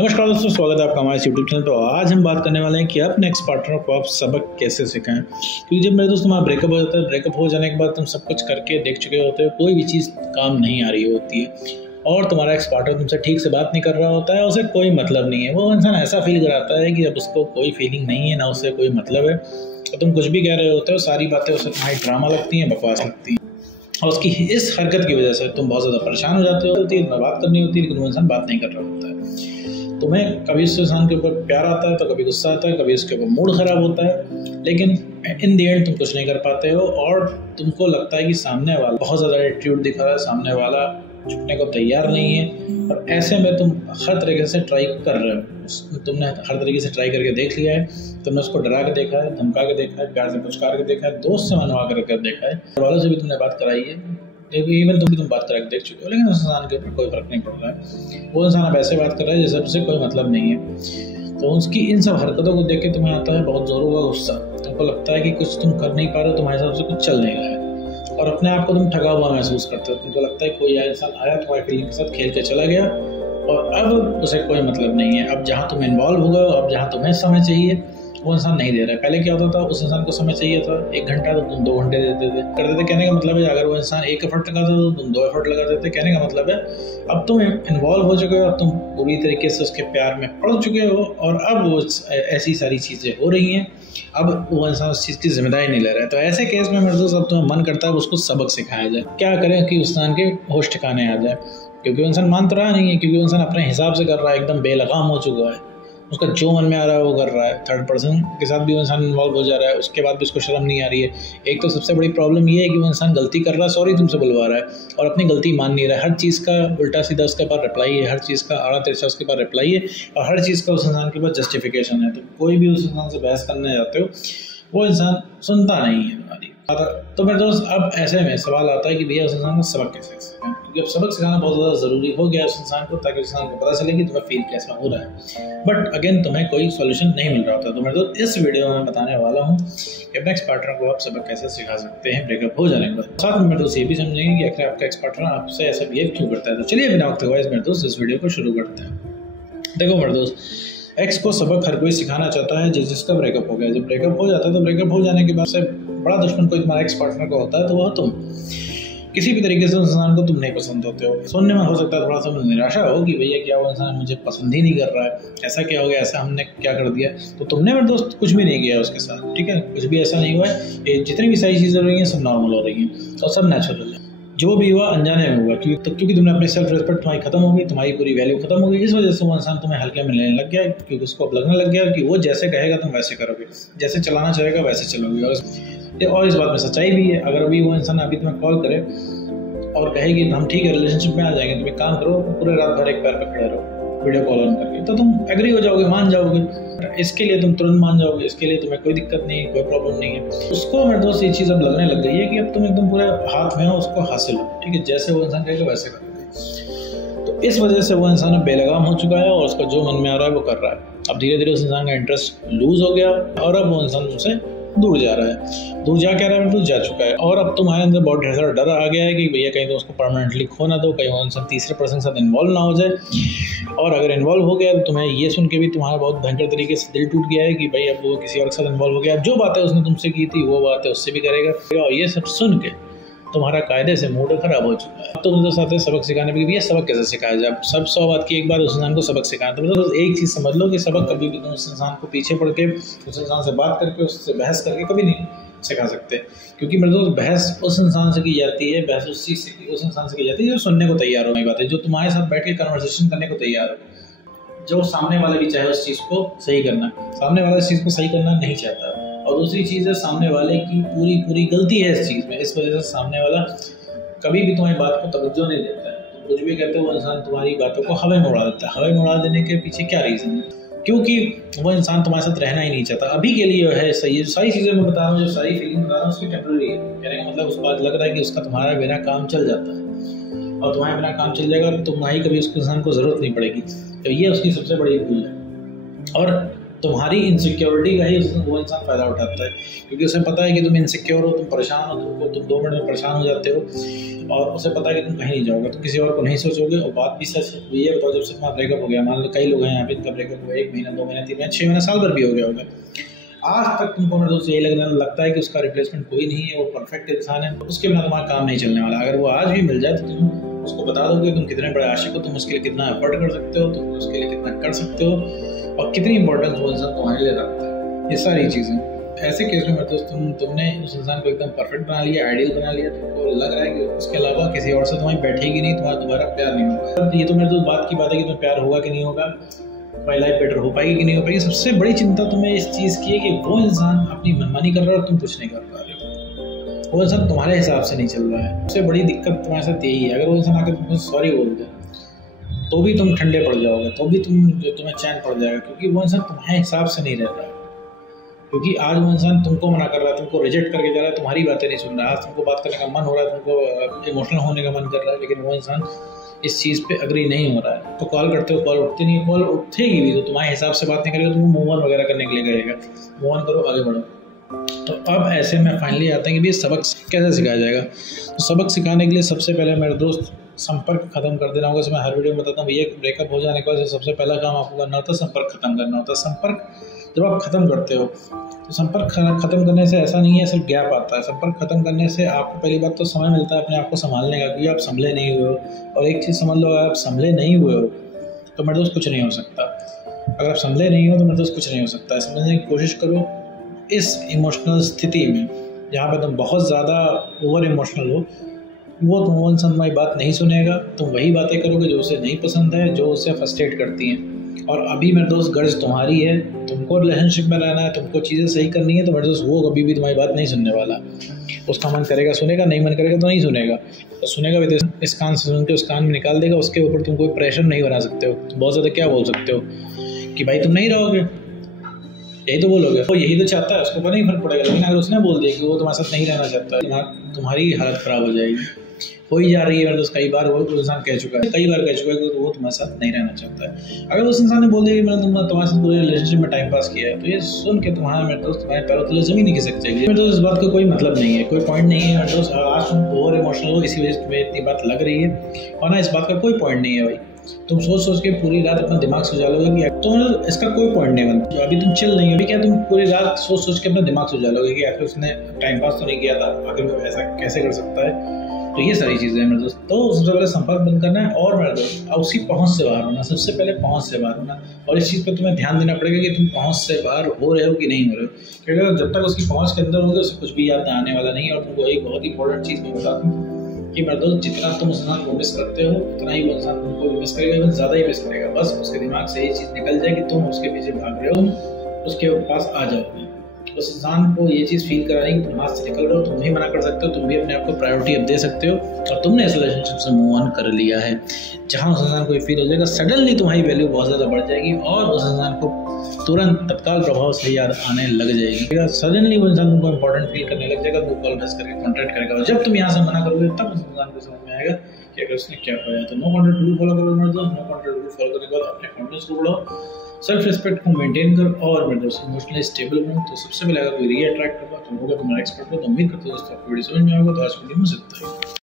नमस्कार दोस्तों, स्वागत है आपका हमारे यूट्यूब चैनल। तो आज हम बात करने वाले हैं कि अपने एक्स पार्टनर को आप सबक कैसे सिखाएं। क्योंकि जब मेरे दोस्त तुम्हारा ब्रेकअप हो जाता है, ब्रेकअप हो जाने के बाद तुम सब कुछ करके देख चुके होते हो, कोई भी चीज़ काम नहीं आ रही होती है और तुम्हारा एक्स पार्टनर तुमसे ठीक से बात नहीं कर रहा होता है, उसे कोई मतलब नहीं है। वो इंसान ऐसा फील कराता है कि जब उसको कोई फीलिंग नहीं है, ना उससे कोई मतलब है, तो तुम कुछ भी कह रहे होते हो, सारी बातें उसे तुम्हारी ड्रामा लगती हैं, बकवास लगती हैं। और उसकी इस हरकत की वजह से तुम बहुत ज़्यादा परेशान हो जाते हो। तुम्हें बात करनी होती है लेकिन वो इंसान बात नहीं कर रहा होता है। तुम्हें कभी उस इंसान के ऊपर प्यार आता है तो कभी गुस्सा आता है, कभी उसके ऊपर मूड खराब होता है, लेकिन इन द एंड तुम कुछ नहीं कर पाते हो और तुमको लगता है कि सामने वाला बहुत ज़्यादा एटीट्यूड दिखा रहा है, सामने वाला झुकने को तैयार नहीं है। और ऐसे में तुम हर तरीके से ट्राई कर रहे हो, तुमने हर तरीके से ट्राई करके देख लिया है, तुमने उसको डरा के देखा है, धमका के देखा है, प्यार से पुचकार के देखा है, दोस्त से मनवा कर देखा है, घर वालों से भी तुमने बात कराई है, इवन तुम बात करा के देख चुके हो, लेकिन उस इंसान के ऊपर कोई फर्क नहीं पड़ रहा है। वो इंसान अब ऐसे बात कर रहा है जैसे उससे कोई मतलब नहीं है। तो उसकी इन सब हरकतों को देख के तुम्हें आता है बहुत जोरों का गुस्सा। तुमको लगता है कि कुछ तुम कर नहीं पा रहे हो, तुम्हारे हिसाब से कुछ चल नहीं रहा है और अपने आप को तुम ठगा हुआ महसूस करते हो। तुमको लगता है कोई इंसान आया, तुम्हारी फीलिंग के साथ खेल के चला गया और अब उसे कोई मतलब नहीं है। अब जहाँ तुम इन्वॉल्व हो गए हो, अब जहाँ तुम्हें समय चाहिए वो इंसान नहीं दे रहा है। पहले क्या होता था, उस इंसान को समय चाहिए था 1 घंटा तो तुम 2 घंटे देते थे करते थे। कहने का मतलब है अगर वो इंसान 1 एफर्ट लगाता तो तुम 2 एफर्ट लगा देते। कहने का मतलब है अब तुम इन्वॉल्व हो चुके हो, अब तुम पूरी तरीके से उसके प्यार में पड़ चुके हो और अब वो ऐसी सारी चीज़ें हो रही हैं, अब वो इंसान उस चीज़ की जिम्मेदारी नहीं ले रहा है। तो ऐसे केस में मेरे दोस्त अब तुम्हें मन करता है उसको सबक सिखाया जाए। क्या करें कि उस इंसान के होश ठिकाने आ जाए, क्योंकि वो इंसान मान तो रहा नहीं है, क्योंकि वो इंसान अपने हिसाब से कर रहा है, एकदम बेलगाम हो चुका है, उसका जो मन में आ रहा है वो कर रहा है। थर्ड पर्सन के साथ भी वो इंसान इन्वॉल्व हो जा रहा है, उसके बाद भी उसको शर्म नहीं आ रही है। एक तो सबसे बड़ी प्रॉब्लम ये है कि वो इंसान गलती कर रहा है, सॉरी तुमसे बुलवा रहा है और अपनी गलती मान नहीं रहा है। हर चीज़ का उल्टा सीधा उसके पास रिप्लाई है, हर चीज़ का आड़ा तिरछा उसके पास रिप्लाई है और हर चीज़ का उस इंसान के पास जस्टिफिकेशन है। तो कोई भी उस इंसान से बहस करने जाते हो, वो इंसान सुनता नहीं है तुम्हारी। तो मेरे दोस्त अब ऐसे में सवाल आता है कि भैया उस इंसान को सबक कैसे सिखाएं, क्योंकि अब सबक सिखाना बहुत ज़्यादा ज़रूरी हो गया है उस इंसान को, ताकि उस इंसान को पता चले कि तुम्हें फील कैसा हो रहा है। बट अगेन तुम्हें कोई सोल्यूशन नहीं मिल रहा होता। तो मेरे दोस्त इस वीडियो में बताने वाला हूँ कि अपने एक्स पार्टनर को आप सबक कैसे सिखा सकते हैं ब्रेकअप हो जाने के बाद। साथ में मेरे दोस्त ये भी समझेंगे कि आखिर आपका एक्स पार्टनर आपसे ऐसा बिहेव क्यों करता है। तो चलिए बिना वक्त गवाए मेरे दोस्त इस वीडियो को शुरू करते हैं। देखो मेरे दोस्त, एक्स को सबक हर कोई सिखाना चाहता है जिसका ब्रेकअप हो गया। जब ब्रेकअप हो जाता है तो ब्रेकअप हो जाने के बाद से बड़ा दुश्मन कोई तुम्हारा एक्स पार्टनर का होता है, तो वह तुम किसी भी तरीके से उस इंसान को तुम नहीं पसंद होते हो। सुनने में हो सकता है थोड़ा सा निराशा हो कि भैया क्या वो इंसान मुझे पसंद ही नहीं कर रहा है, ऐसा क्या हो गया, ऐसा हमने क्या कर दिया। तो तुमने मेरे दोस्त कुछ भी नहीं किया उसके साथ, ठीक है, कुछ भी ऐसा नहीं हुआ है। जितनी भी सारी चीज़ें हो रही हैं सब नॉर्मल हो रही हैं और सब नेचुरल है। जो भी हुआ अनजाने में हुआ, क्योंकि तुमने अपनी सेल्फ रिस्पेक्ट तुम्हारी खत्म हो गई, तुम्हारी पूरी वैल्यू खत्म हो गई। इस वजह से वो इंसान तुम्हें हल्के में लेने लग गया, क्योंकि उसको अब लगने लग गया कि वो जैसे कहेगा तुम वैसे करोगे, जैसे चलाना चाहेगा वैसे चलोगे। और इस बात में सच्चाई भी है। अगर अभी वो इंसान अभी तुम्हें कॉल करे और कहेगी हम ठीक है रिलेशनशिप में आ जाएंगे, तुम एक काम करो पूरे रात भर एक पैर पर खड़े रहो वीडियो कॉल ऑन करके, तो तुम एग्री हो जाओगे, मान जाओगे। इसके लिए तुम तुरंत मान जाओगे, इसके लिए तुम्हें कोई दिक्कत नहीं है, कोई प्रॉब्लम नहीं है। उसको मेरे दोस्त ये चीज़ अब लगने लग गई है कि अब तुम एकदम पूरे हाथ में हो, उसको हासिल हो, ठीक है, जैसे वो इंसान कहेगा वैसे करोगे। तो इस वजह से वो इंसान अब बेलगाम हो चुका है और उसका जो मन में आ रहा है वो कर रहा है। अब धीरे धीरे उस इंसान का इंटरेस्ट लूज हो गया और अब वो इंसान तुमसे दूर जा रहा है। दूर जा क्या रहा है, तो जा चुका है। और अब तुम्हारे अंदर बहुत ढेर सारा डर आ गया है कि भैया कहीं तो उसको परमानेंटली खो ना दो, कहीं वो इंसान तीसरे पर्सन के साथ इन्वॉल्व ना हो जाए। और अगर इन्वॉल्व हो गया तो तुम्हें ये सुन के भी तुम्हारा बहुत भयंकर तरीके से दिल टूट गया है कि भाई अब वो किसी और के साथ इन्वॉल्व हो गया। जो बातें उसने तुमसे की थी वो बातें उससे भी करेगा और ये सब सुन के तुम्हारा कायदे से मूड खराब हो चुका है। तो मेरे साथ सबक सिखाने में ये सबक कैसे सिखाया जाए। सब 100 बात की एक बार उस इंसान को सबक सिखाना। तो मतलब एक चीज़ समझ लो कि सबक कभी भी तुम उस इंसान को पीछे पड़ के उस इंसान से बात करके उससे बहस करके कभी नहीं सिखा सकते, क्योंकि मेरे दोस्त बहस उस इंसान से की जाती है, बहस उस इंसान से की जाती है जो सुनने को तैयार हो। बात है जो तुम्हारे साथ बैठ के कन्वर्सेशन करने को तैयार हो, जो सामने वाले भी चाहे उस चीज़ को सही करना, सामने वाले इस चीज़ को सही करना नहीं चाहता। और दूसरी चीज़ है सामने वाले की पूरी गलती है इस चीज़ में। इस वजह से सामने वाला कभी भी तुम्हारी बात को तवज्जो नहीं देता है। कुछ भी कहते हो वो इंसान तुम्हारी बातों को हवा में उड़ा देता है। हवा में उड़ा देने के पीछे क्या रीज़न है, क्योंकि वो इंसान तुम्हारे साथ रहना ही नहीं चाहता। अभी के लिए है सही है, सारी चीज़ें मैं बता रहा हूँ, जो सारी फीलिंग बता रहा हूँ उसकी टेम्प्रेरी है। कहने का मतलब उसको आज लग रहा है कि उसका तुम्हारा बिना काम चल जाता है और तुम्हारे बिना काम चल जाएगा तो तुम्हारी कभी उस इंसान को ज़रूरत नहीं पड़ेगी। तो ये उसकी सबसे बड़ी भूल है। और तुम्हारी इनसिक्योरिटी का ही वो इंसान फ़ायदा उठाता है, क्योंकि उसे पता है कि तुम इनसिक्योर हो, तुम परेशान हो, तुम 2 मिनट में परेशान हो जाते हो, और उसे पता है कि तुम कहीं नहीं जाओगे, तुम किसी और को नहीं सोचोगे। और बात भी सच है। ये बताओ, जब से तुम्हारा ब्रेकअप हो गया, मान लो कई लोग हैं यहाँ पे इनका ब्रेकअप हुआ 1 महीना, 2 महीना, 3 महीना, 6 महीना, साल भर भी हो गया होगा, आज तक तुमको मेरे दोस्त यही लगता है कि उसका रिप्लेसमेंट कोई नहीं है, वो परफेक्ट इंसान है, उसके बिना तुम्हारा काम नहीं चलने वाला। अगर वो आज भी मिल जाए तो तुम उसको बता दो कि तुम कितने बड़े आशिक हो, तुम उसके लिए कितना एफर्ट कर सकते हो, तुम उसके लिए कितना कर सकते हो, और कितनी इंपॉर्टेंस वो इंसान तुम्हारे लिए रखता है। ये सारी चीज़ें ऐसे केस में मेरे दोस्त तुमने उस इंसान को एकदम परफेक्ट बना लिया, आइडियल बना लिया, तुमको लग रहा है कि उसके अलावा किसी और से तुम्हारी बैठेगी नहीं, तुम्हारा दोबारा प्यार नहीं होगा। ये तो मेरे दोस्त बात की बात है कि तुम्हें प्यार होगा कि नहीं होगा, तुम्हारी लाइफ बेटर हो पाएगी कि नहीं हो पाएगी। सबसे बड़ी चिंता तुम्हें इस चीज़ की है कि वो इंसान अपनी मनमानी कर रहा है और तुम कुछ नहीं कर पा रहे हो, वो इंसान तुम्हारे हिसाब से नहीं चल रहा है। सबसे बड़ी दिक्कत तुम्हारे साथ यही है। अगर वो इंसान आकर तुमको सॉरी बोल दे तो भी तुम ठंडे पड़ जाओगे, तो भी तुम्हें चैन पड़ जाएगा, क्योंकि वो इंसान तुम्हारे हिसाब से नहीं रह रहा है। क्योंकि आज वो इंसान तुमको मना कर रहा है, तुमको रिजेक्ट करके जा रहा है, तुम्हारी बातें नहीं सुन रहा है। आज तुमको बात करने का मन हो रहा है, तुमको इमोशनल होने का मन कर रहा है, लेकिन वो इंसान इस चीज़ पे अग्री नहीं हो रहा है। तो कॉल करते हो, कॉल उठती नहीं, कॉल उठेगी भी तो तुम्हारे हिसाब से बात नहीं करेगा, तुमको मूव ऑन वगैरह करने के लिए कहेगा, मूव ऑन करो, आगे बढ़ो। तो अब ऐसे में फाइनली आते हैं कि भाई सबक कैसे सिखाया जाएगा। तो सबक सिखाने के लिए सबसे पहले मेरे दोस्त संपर्क खत्म कर देना होगा। मैं हर वीडियो में बताता हूँ, भैया ब्रेकअप हो जाने के बाद सबसे पहला काम आपको करना होता है संपर्क खत्म करना होता है। संपर्क जब आप खत्म करते हो तो संपर्क खत्म करने से ऐसा नहीं है सिर्फ गैप आता है। संपर्क खत्म करने से आपको पहली बात तो समय मिलता है अपने आप को संभालने का, क्योंकि आप संभले नहीं हुए हो। और एक चीज़ समझ लो, अगर आप संभले नहीं हुए हो तो मेरे दोस्त कुछ नहीं हो सकता। अगर आप संभले नहीं हो तो मेरे दोस्त कुछ नहीं हो सकता है। समझने की कोशिश करो, इस इमोशनल स्थिति में जहाँ पर तुम बहुत ज़्यादा ओवर इमोशनल हो, वो इंसान तुम्हारी बात नहीं सुनेगा। तुम वही बातें करोगे जो उसे नहीं पसंद है, जो उसे फ्रस्ट्रेट करती हैं। और अभी मेरे दोस्त गर्ज तुम्हारी है, तुमको रिलेशनशिप में रहना है, तुमको चीज़ें सही करनी है, तो मेरे दोस्त वो कभी भी तुम्हारी बात नहीं सुनने वाला। उसका मन करेगा सुनेगा, नहीं मन करेगा तो नहीं सुनेगा। तो सुनेगा भी तो इस कान से सुन के उस कान में निकाल देगा। उसके ऊपर तुम कोई प्रेशर नहीं बना सकते हो। तो बहुत ज़्यादा क्या बोल सकते हो कि भाई तुम नहीं रहोगे, यही तो बोलोगे, वो यही तो चाहता है, उसको नहीं फर्क पड़ेगा। लेकिन अगर उसने बोल दिया कि वो तुम्हारे साथ नहीं रहना चाहता, तुम्हारी हालत ख़राब हो जाएगी। हो ही जा रही है। मेरे दोस्त कई बार वो इंसान कह चुका है, कई बार कह चुका है कि वो तुम्हारे साथ नहीं रहना चाहता है। अगर उस इंसान ने बोल दिया कि मैंने तुम्हारे साथ पूरे रिलेशनशिप में टाइम पास किया है, तो ये सुन के मेरे दोस्त तुम्हारे पैरों तले जमीन नहीं खिसक जाएगी। मेरे दोस्त इस बात का कोई मतलब नहीं है, कोई पॉइंट नहीं है। मेरे दोस्त आज तुम ओवर इमोशनल हो, इसी वजह से तुम्हें इतनी बात लग रही है, और ना इस बात का कोई पॉइंट नहीं है भाई। तुम सोच के पूरी रात अपना दिमाग सुझा लोगे कि तो इसका कोई पॉइंट नहीं बनता। अभी तुम चिल नहीं हो, क्या तुम पूरी रात सोच के अपना दिमाग सुझा लोगे कि आखिर उसने टाइम पास तो नहीं किया था, आखिर वो ऐसा कैसे कर सकता है। तो ये सारी चीज़ें हैं मेरे दोस्त। तो सबसे पहले संपर्क बंद करना है, और मेरे दोस्त उसकी पहुंच से बाहर होना। सबसे पहले पहुंच से बाहर होना, और इस चीज़ पर तुम्हें ध्यान देना पड़ेगा कि तुम पहुंच से बाहर हो रहे हो कि नहीं हो रहे हो। क्योंकि जब तक उसकी पहुंच के अंदर होगे उसे कुछ भी याद आने वाला नहीं है। और तुमको एक बहुत इंपॉर्टेंट चीज़ मैं बता दूँ कि मेरे दोस्त, जितना तुम उस इंसान को मिस करते हो उतना ही वो इंसान तुमको भी मिस करेगा, इवन ज़्यादा ही मिस करेगा। बस उसके दिमाग से ये चीज़ निकल जाए कि तुम उसके पीछे भाग रहे हो, तुम उसके पास आ जाओगे। उस इंसान को ये चीज़ फील करानी कि तुम हाथ से निकल रहे हो, तुम भी मना कर सकते हो, तुम भी अपने आप को प्रायोरिटी अब दे सकते हो, और तुमने इस रिलेशनशिप से मूव ऑन कर लिया है। जहाँ उस इंसान को ये फील हो जाएगा, सडनली तुम्हारी वैल्यू बहुत ज़्यादा बढ़ जाएगी, और उस इंसान को तुरंत तत्काल प्रभाव से याद आने लग जाएगी। सडनली वो इंसान तुमको इंपॉर्टेंट फील करने लग जाएगा, तो कॉल मैसेज करके कॉन्टैक्ट करेगा। और जब तुम यहाँ से मना करोगे तब उस इंसान को समझ में आएगा कि अगर उसने क्या किया। तो नो कॉन्टैक्ट रूल फॉलो करो मेरे दोस्त। नो कॉन्टैक्ट रूल फॉलो करने के बाद अपने कॉन्फिडेंस को बढ़ाओ, सेल्फ रिस्पेक्ट को मेंटेन करो, और मेरे दोस्त इमोशनली स्टेबल बनो। तो सबसे पहले अगर कोई री अट्रैक्ट होगा तो होगा तुम्हारा एक्सपर्ट हो। तो उम्मीद करते हो दोस्तों आपको वीडियो समझ में आएगा। तो आज वीडियो में इतना ही।